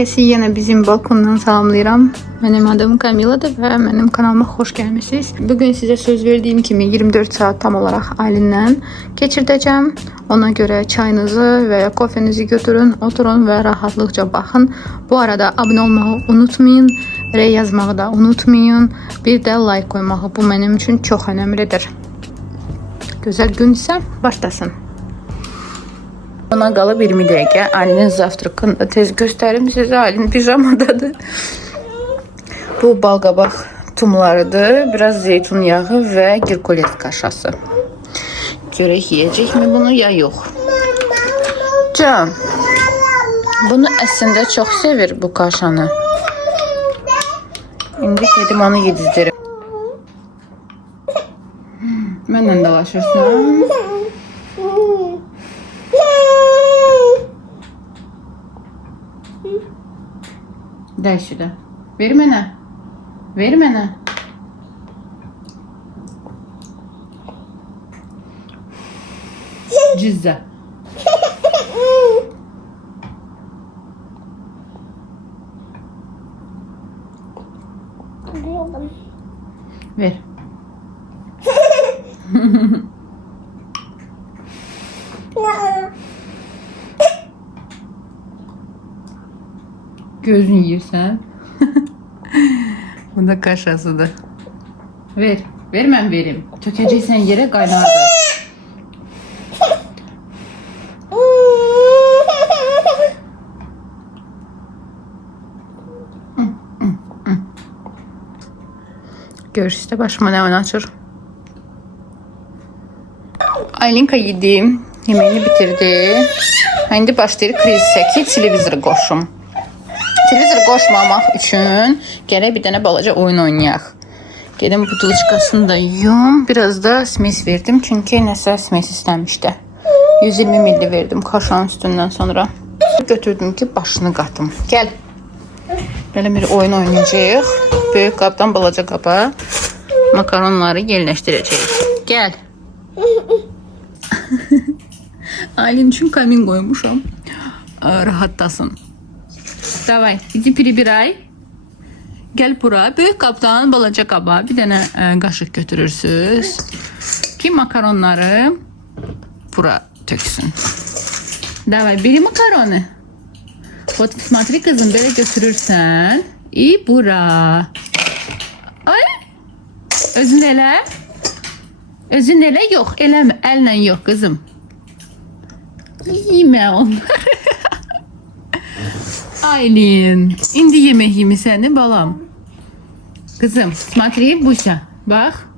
Herkesi yine bizim balkondan salamlayıram. Benim adım Kamiladır ve benim kanalıma hoş gelmişsiniz. Bugün size söz verdiğim kimi 24 saat tam olarak ailemden geçireceğim. Ona göre çayınızı veya kofenizi götürün, oturun ve rahatlıkça bakın. Bu arada abone olmayı unutmayın. Ve yazmayı da unutmayın. Bir de like koymağı, bu benim için çok önemlidir. Güzel gün ise başlasın. Ona qalı 20 dəqiqə. Ali'nin zavtraqını da tez göstərim sizə. Ali'nin pijamadadır. Bu balqabaq tumlarıdır. Biraz zeytun yağı və girkolet kaşası. Görək yiyəcək mi bunu ya yox. Can. Bunu əslində çox sevir bu kaşanı. İndi gedim onu yedizdirim. Mənlə dalaşırsan. Gel şurada. Ver mənə. Ver mənə. Cizza. Ver. Gözün yiyirsən. Bu da kaşasıdır. Ver. Ver mən verim. Tökəcəksən yerə qaynardır. Görüşürüz. Başıma ne açır. Aylinka yedi. Yemeğini bitirdi. İndi başlayır krizsə ki, televizoru qoşum. Televizor qoşmamaq üçün gərək bir dənə balaca oyun oynayaq. Gedim butuluşkasını da yiyum. Biraz da smes verdim çünkü nəsə smes istəmişdi. 120 milli verdim kaşanın üstündən sonra. Götürdüm ki başını qatım. Gəl. Belə bir oyun oynayacağıq. Böyük qabdan balaca qaba makaronları yerləşdirəcəyik. Gəl. Ailem için kamin koymuşam. Rahatlasın. Davay, iди перебирай. Gel bura. Büyük kaptan balaca kaba bir tane kaşık götürürsünüz. Ki makaronları bura töksün. Davay, biri makaronu. Вот смотри kızım, böyle götürürsen. İyi bura. Ay. Özün elə. Özün elə yok. Eləmə. Əllə yok kızım. Yeme onları. Aylin, indi yemek yemisən balam. Kızım, смотри, Buşa, bak.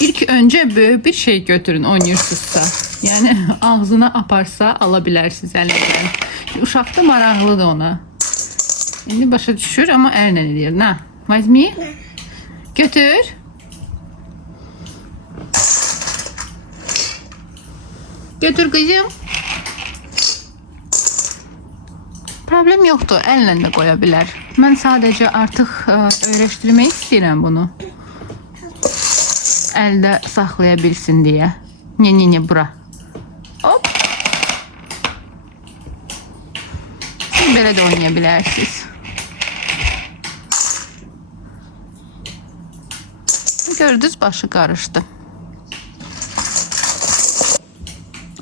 İlk önce böyle bir şey götürün oynuyorsunuzsa. Yani ağzına aparsa alabilirsiniz elinden. Uşaqda maraqlıdır ona. İndi başa düşür ama əllə edir. Na, возьми. Götür. Götür kızım. Problem yoktu. Elle de koyabilir. Ben sadece artık öğreştirmek istedim bunu. Elde saxlayabilsin diye. Ne bura. Hop. Siz böyle de oynayabilirsiniz. Gördünüz, başı karıştı.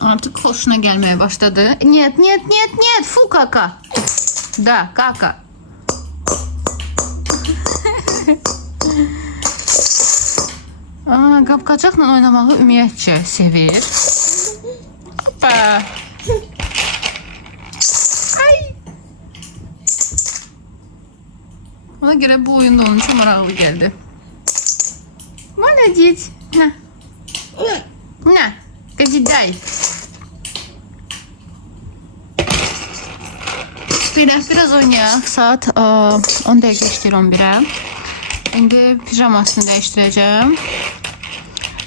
Artık hoşuna gelmeye başladı. Нет, нет, нет, нет. Фу, кака. Да, кака. Qapqacaqla oynamağı ümumiyyətcə sevir. Hoppa. Ay. Ona göre bu oyunda onun için maraqlı geldi. Молодец. На. На. Козидай. Biraz oynayaq. Saat 10 dəqiqə işləyir 11-ə. İndi pijamasını dəyişdirəcəm.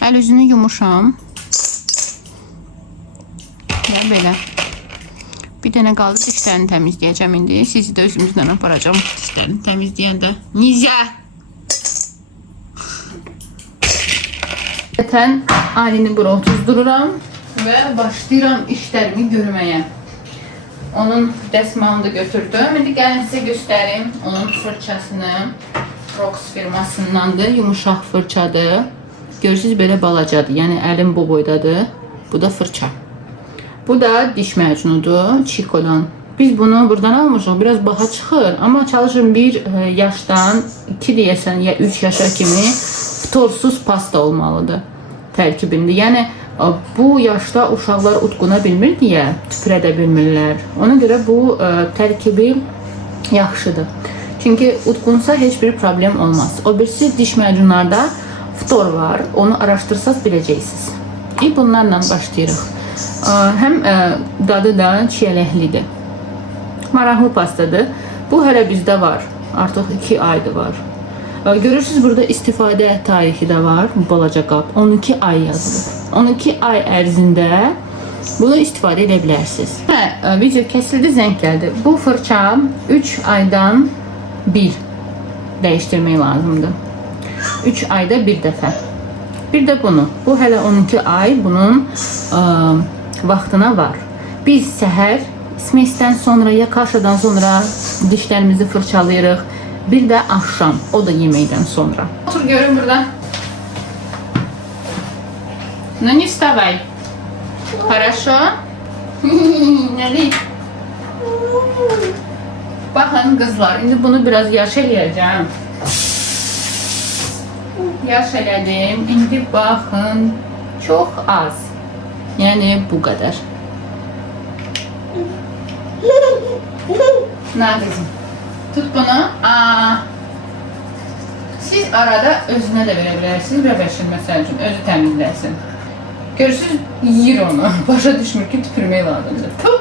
Əl üzünü yumuşam. Və belə. Bir dənə qaldı, dişlərini təmizləyəcəm indi. Sizi də özümüzdən aparacağım dişlərini təmizləyəndə. Nizə! Zaten Ali'ni bura otuzdururam. və başlayıram işlərimi görməyə. Onun dəsmalını da götürdüm. İndi gəlin sizə göstərim onun fırçasını. Rox firmasındandır, yumuşaq fırçadır. Görürsünüz belə balacadır, yəni əlim bu boydadır. Bu da fırça. Bu da diş məcunudur, Chico'dan. Biz bunu buradan almışıq, biraz baha çıxır. Amma çalışırım bir yaşdan 2 deyəsən ya 3 yaşa kimi ftorsuz pasta olmalıdır tərkibində. Yəni bu yaşda uşaqlar utquna bilmir deyə tüpürədə bilmirlər. Ona görə bu tərkibi yaxşıdır. Çünki utqunsa heç bir problem olmaz. O birisi diş macunlarda ftor var. Onu araşdırsaz biləcəksiniz. Bunlarla başlayırıq. Həm dadı da çiyələklidir. Maraqlı pastadır. Bu hələ bizdə var. Artıq 2 aydır var. Görürsünüz burada istifadə tarixi də var. Balaca qab. 12 ay yazılır. 12 ay ərzində bunu istifadə edə bilərsiniz. Video kəsildi, zəng gəldi. Bu fırça 3 aydan bir dəyişdirmək lazımdır. 3 ayda bir dəfə. Bir də bunu. Bu hələ 12 ay bunun vaxtına var. Biz səhər smesdən sonra ya kaşadan sonra dişlərimizi fırçalayırıq. Bir də axşam, o da yeməkdən sonra. Otur görün burada. Ну не вставай. Хорошо? Nəli? Baxın qızlar, indi bunu biraz yaş eləyəcəm. Yaş elədim. İndi baxın, çox az. Yəni bu qədər. Na qızım. Tut bunu. Siz arada özünə də verə bilərsiniz. Rəbəşin məsəl üçün, özü təmizləsin. Görürsünüz, yiyir onu. Başa düşmür ki, tüpürmək lazımdır. Puh!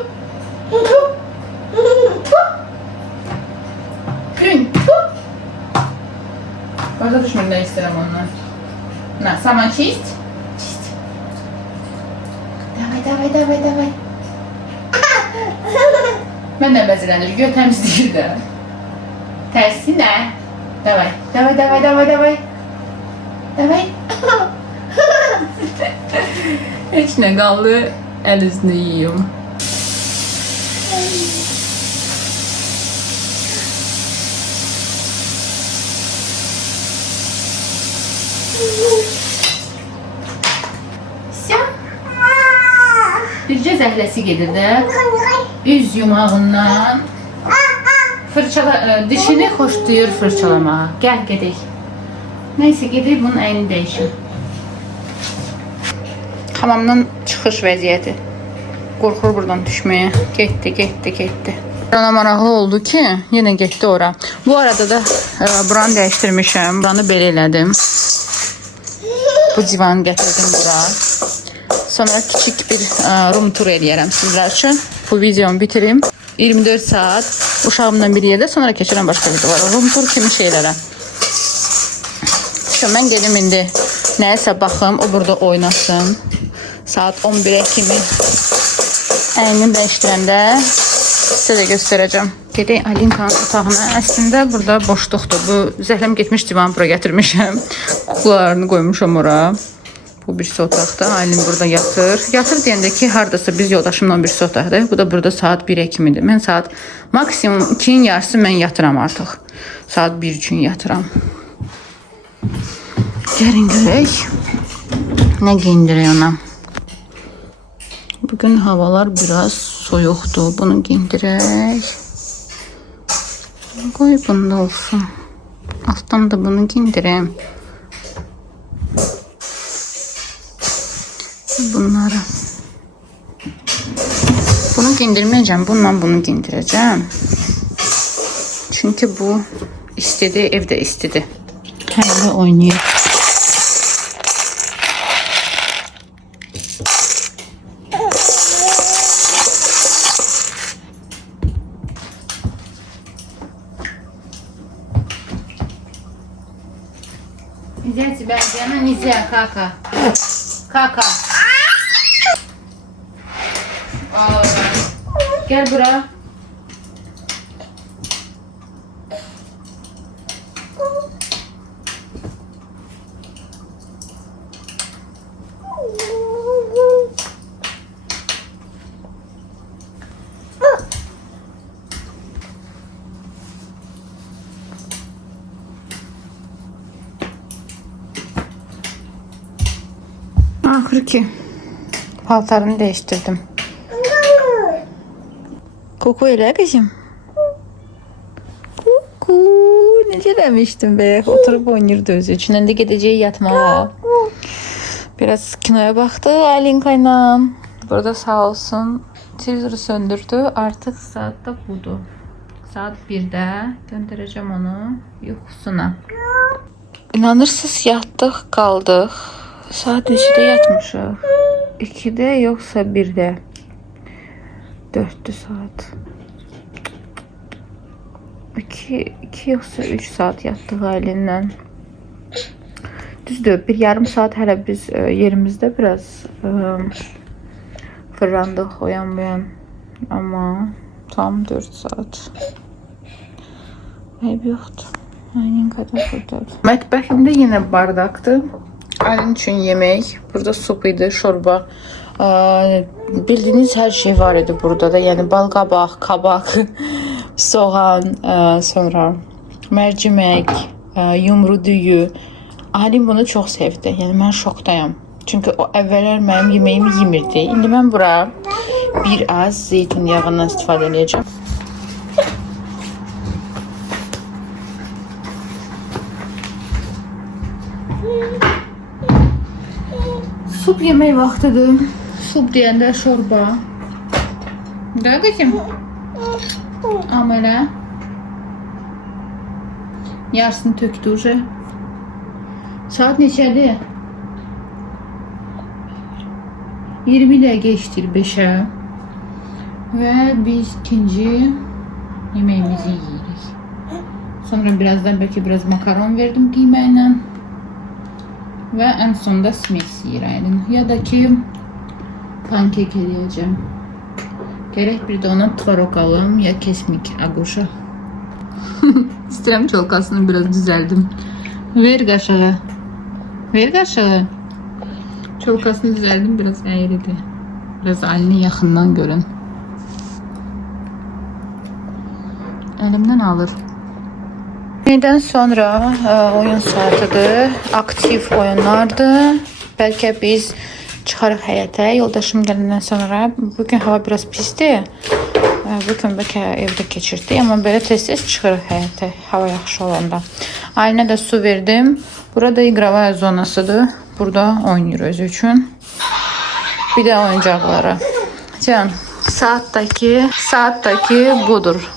Puh! Puh! Gülün! Puh! Başa düşmür nə istəyirəm ondan. Na, sama çist. Çist. Davay. Mən də bəzələnir, gör təmizləyir də. Tərsi nə? Davay. Heç nə qaldı, əl üzünü yiyim. Bircə zəhləsi gedir də, üz yumağından dişini xoşlayır fırçalamağa. Gəl, gedək. Neyse, gedək bunun əyni dəyişim. Hamamdan çıxış vəziyyəti. Qorxur buradan düşməyə. Getdi. Ona maraqlı oldu ki, yenə getdi ora. Bu arada da buranı dəyişdirmişəm. Buranı belə elədim. Bu divanı gətirdim bura. Sonra küçük bir room tur eləyərəm sizlər üçün. Bu videomu bitirim. 24 saat uşağımla bir yerdə, sonra keçirəm başqa videolara. Room tur kimi şeylərə. Mən gedim indi. Nəyəsə baxım, o burada oynasın. Saat 11'ə kimi əynini dəyişdirəndə sizə də göstərəcəm. Gedək Alinkanın otağına. Əslində burada boşluqdur. Bu zəhləm getmiş divanı bura gətirmişəm. Kuklalarını qoymuşam ora. Bu birisi otaqda. Aylin burada yatır. Yatır deyəndə ki, hardasa biz yoldaşımla birisi otaqdayıq. Bu da burada saat 1-ə kimidir. Mən saat maksimum 2-nin yarısı mən yatıram artıq. Saat 1 üçün yatıram. Gəlin görək. Nə giyindirək ona? Bugün havalar biraz soyuqdur. Bunu giyindirək. Qoy bunda olsun. Altdan da bunu giyindirəm. Bunları. Bunu giyindirməyəcəm. Bununla bunu giyindirəcəm. Çünki bu istidir, evdə istidir. Hələ oynayır. Нельзя тебя, Диана, нельзя, кака. Кака. Gel buraya. Axır ki paltarını değiştirdim. Koku elə qızım. Koku. Necə demiştim be? Oturup oynayırdı özü üçün. İndi gedəcəyi yatmağa. Biraz kinoya baxdı Alinkayla. Burada sağ olsun televizoru söndürdü. Artık saat da budur. Saat 1'də göndereceğim onu yuxusuna. İnanırsınız yatdıq, qaldıq. Saat neçədə yatmışıq? 2'də yoxsa 1'də? 4'tü saat. 2 yoxsa 3 saat yatdıq ailəndən. Düzdür, bir yarım saat hələ biz yerimizdə biraz fırlandıq oyan buyan. Ama tam 4 saat. Eyb yoxdur. Aynen kadar buradadır. Mətbəximdə yenə bardaqdır. Aylin üçün yemək. Burada sup idi, şorba. Bildiğiniz her şey var idi burada da. Yani balqabaq, kabak, soğan, sonra mercimek, yumru düyü. Alim bunu çok sevdi. Yani ben şokdayım. Çünkü o əvvəllər mənim yeməyimi yemirdi. İndi mən bura bir az zeytinyağından istifadə edəcəm. Sup yemək vaxtıdır. Sup deyəndə şorba. Gəl qızım. Amələ. Yarısını tökdü uje. Saat neçədir? 20 dəqiqə işdir 5'ə. Və biz ikinci yeməyimizi yeyirik. Sonra birazdan belki biraz makaron verdim qiyməylə. Və ən sonunda smeks yiyirəm. Ya da ki pankek eləyəcəm. Gərək bir də ona tvarok alım ya kesmik aguşa. İstəyirəm çolkasını biraz düzəldim. Ver qaşığı. Ver qaşığı. Çolkasını düzəldim, biraz əyridir. Biraz Alini yaxından görün. Əlimdən alır. Neden sonra oyun saatıdır. Aktif oyunlardır. Belki biz çıxarıq həyətə. Yoldaşım gələndən sonra. Bugün hava biraz pisdir. Bugün belki evdə keçirdik. Amma belə tez-tez çıxırıq həyətə. Hava yaxşı olanda. Alinə də su verdim. Burada igravaya zonasıdır. Burada oynayır özü üçün. Bir de oyuncakları. Can, saattaki budur.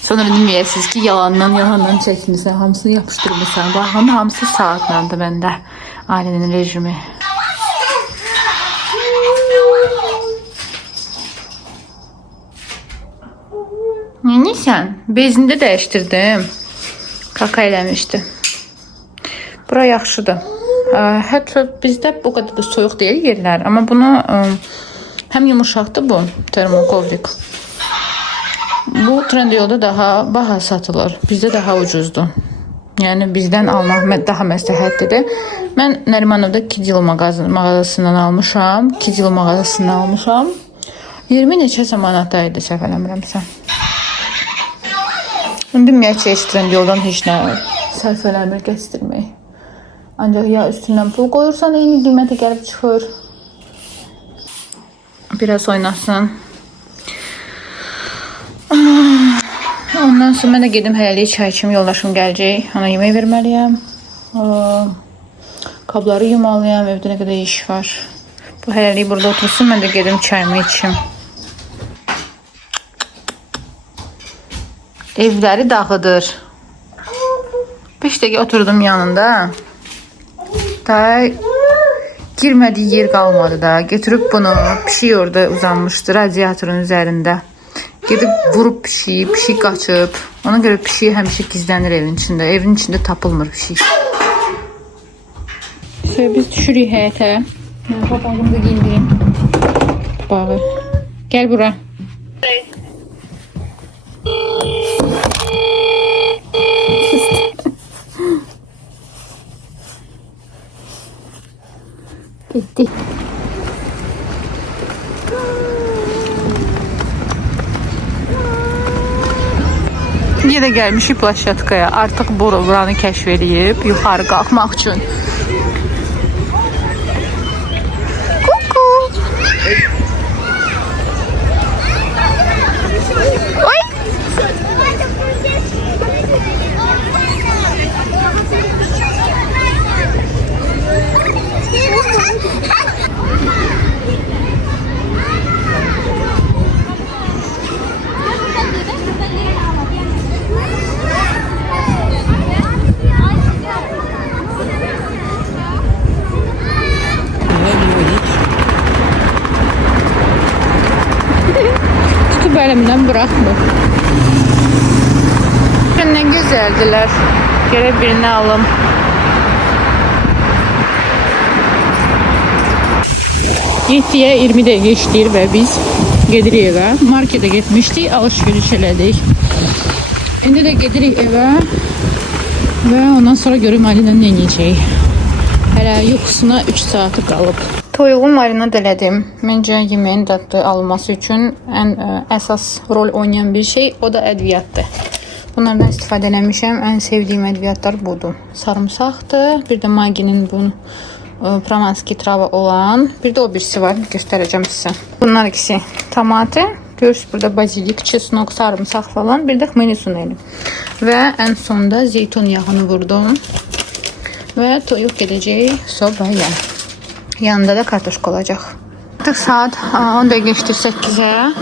Sonra deməyəsiniz ki, yalandan çəkmirsən, hamısını yapışdırmırsan. Baxın, hamısı saatlandı məndə. Ailənin rejimi. Neysən? Bezini də dəyişdirdim. Kaka eləmişdi. Bura yaxşıdır. Hətta bizdə bu qədər də soyuq deyil yerlər. Amma bunu həm yumuşaqdır bu termokovrik. Bu Trendyolda daha baha satılır. Bizdə daha ucuzdur. Yəni bizdən almaq daha məsləhətlidir. Mən Nərimanovda Kidil mağazasından almışam. 20 neçə manatda idi, səhv eləmirəmsə. Deməyək ki, Trendyoldan heç nə sərf eləmir gəzdirmək. Ancaq ya üstündən pul qoyursan eyni qiymətə gəlib çıxır. Biraz oynasın. Ondan sonra mən də gedim hələlik çay içim, yoldaşım gələcək. Ona yemək verməliyəm. Qabları yumalıyam, evdə nə qədər iş var. Bu hələlik burada otursun, mən də gedim çayımı içim. Evləri dağıdır. 5 dəqiqə oturdum yanında. Daha girmədiyi yer qalmadı da. Götürüb bunu, pişik orada uzanmışdı radiatorun üzərində. Gedib vurub pişik qaçıb. Ona görə pişik həmişə gizlənir evin içində. Evin içində tapılmır pişik. Biz düşürük həyətə. Papağımı da giyindirim. Bağı. Gəl bura. Gitti. Yenə gəlmişik Plaşatkaya. Artıq buranı kəşf edib yuxarı qalxmaq üçün. bırakmır. Ne güzeldiler. Göre birini alım. Yettiyə 20 dəqiqə işləyir və biz gedirik evə. Marketə getmişdik, alışveriş elədik. İndi də gedirik evə və ondan sonra görüm Alina nə yiyəcək. Hələ yuxusuna 3 saatı qalıb. Toyuğu marinad elədim. Məncə yeməyin dadlı alınması üçün ən əsas rol oynayan bir şey o da ədviyyatdır. Bunlardan istifadə eləmişəm. Ən sevdiyim ədviyyatlar budur. Sarımsaqdır, bir də Maginin bunu Pramanski trava olan, bir də o birisi var, göstərəcəm sizə. Bunlar ikisi tomatı, görürsünüz burada bazilik, çesnok, sarımsaq falan, bir də xmeni eli. Və ən sonda zeytun yağını vurdum. Və toyuq gedəcək sobaya. Yanında da kartoşka olacaq. Artıq saat 10 dəqiqə geçdir 8-ə.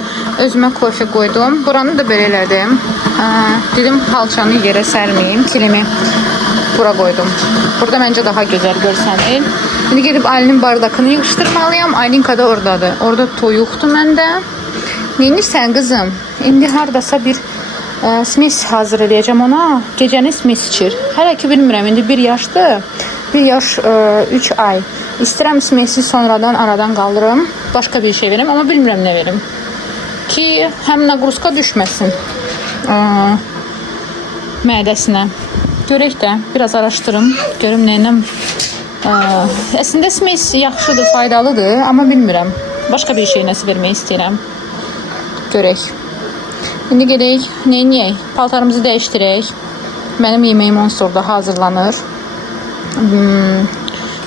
Özümə kofe qoydum. Buranı da belə elədim. Dedim halçanı yerə sərməyim, kilimi bura qoydum. Burada məncə daha gözəl görsənir. İndi gedib Aylinin bardakını yığışdırmalıyam. Aylinka da oradadır. Orada toyuqdur məndə. Neyinirsən qızım? İndi hardasa bir smis hazır edəcəm ona. Gecəni smis içir. Hələ ki bilmirəm. İndi 1 yaşdır. 1 yaş 3 ay. İstəyirəm smisi sonradan aradan qaldırım. Başqa bir şey verim. Amma bilmirəm nə verim. Ki həm naqruska düşməsin mədəsinə. Görək də, biraz araşdırım, görüm nəyinə. Əslində smis yaxşıdır, faydalıdır, amma bilmirəm. Başqa bir şey nəsə vermək istəyirəm. Görək. İndi gedək, neyniyək? Paltarımızı dəyişdirək. Mənim yeməyim onsuz hazırlanır.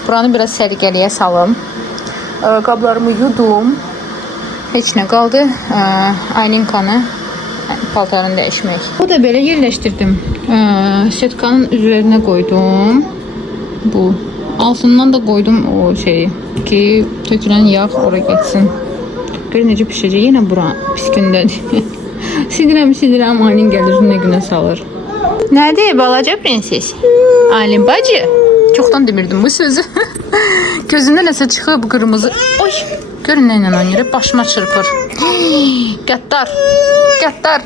Buranı biraz səliqəliyə salım. Qablarımı yudum. Heç nə qaldı. Aylinkanı paltarını dəyişmək. Bu da belə yerləşdirdim. Setkanın üzerine koydum. Bu. Altından da koydum o şeyi ki tökülen yağ oraya geçsin. Görün necə pişəcək. Yenə bura pis gündədir. Sidirəm Aylin gəlir nə günə salır. Nədir balaca prenses? Aylin bacı. Çoxdan demirdim bu sözü. Gözündə nəsə çıxıb qırmızı. Oy. Görün nə ilə oynayır. Başıma çırpır. Qəddar. Qəddar.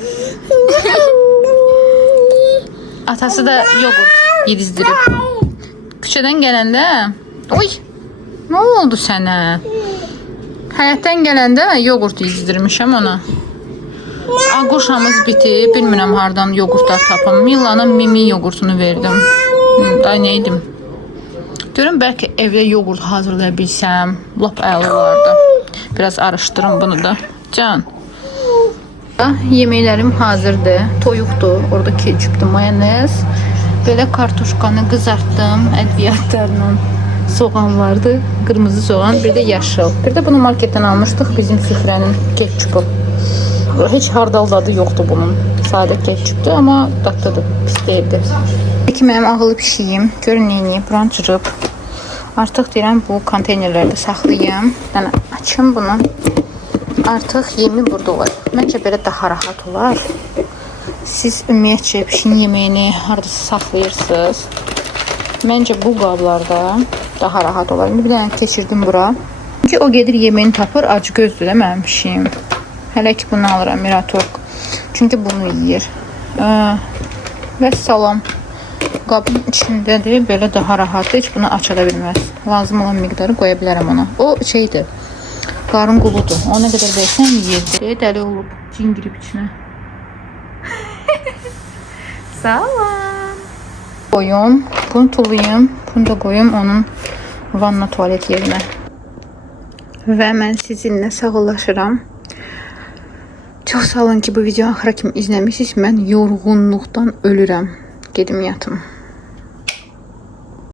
Atası da yoğurt yedizdirib. Küçədən gələndə, oy, nə oldu sənə? Həyətdən gələndə yoğurt yedizdirmişəm ona. Aqoşamız bitib, bilmirəm hardan yoğurtlar tapım. Millanın Mimi yoğurtunu verdim. Day neydim? Görün, bəlkə evdə yoğurt hazırlaya bilsəm, lap əla olardı. Biraz araşdırım bunu da. Can. Yeməklərim hazırdır. Toyuqdur. Orada ketçupdur, mayonez. Belə kartuşkanı qızartdım. Ədviyyatlarla soğan vardı. Qırmızı soğan, bir də yaşıl. Bir də bunu marketdən almışdıq. Bizim süfrənin ketçupu. Heç hardal dadı yoxdur bunun. Sadə ketçupdur, amma dadlıdır. Pis deyildi. Peki mənim ağılı pişiyim. Görün neyini. Buran cırıb. Artıq deyirəm bu konteynerlərdə saxlayayım. Yəni açım bunu. Artıq yemi burada olar. Məncə belə daha rahat olar. Siz ümumiyyətcə pişin yeməyini haradasa saxlayırsınız. Məncə bu qablarda daha rahat olar. Bir dənə keçirdim bura. Çünki o gedir yeməyini tapır, acı gözdür də mənim pişiyim. Hələ ki bunu alıram Miratorg. Çünki bunu yeyir. Və salam. Qabın içindədir, belə daha rahatdır. Heç bunu aça da bilməz. Lazım olan miqdarı qoya bilərəm ona. O şeydir. Qarın quludur. O nə qədər versən yeyirdir. Dəli olub. Cin girib içinə. Salam. Qoyum. Bunu tulayım. Bunu da qoyum onun vanna tualet yerinə. Və mən sizinlə sağollaşıram. Çox sağ olun ki bu videonu axıra kimi izləmişsiniz. Mən yorğunluqdan ölürəm. Gedim yatım.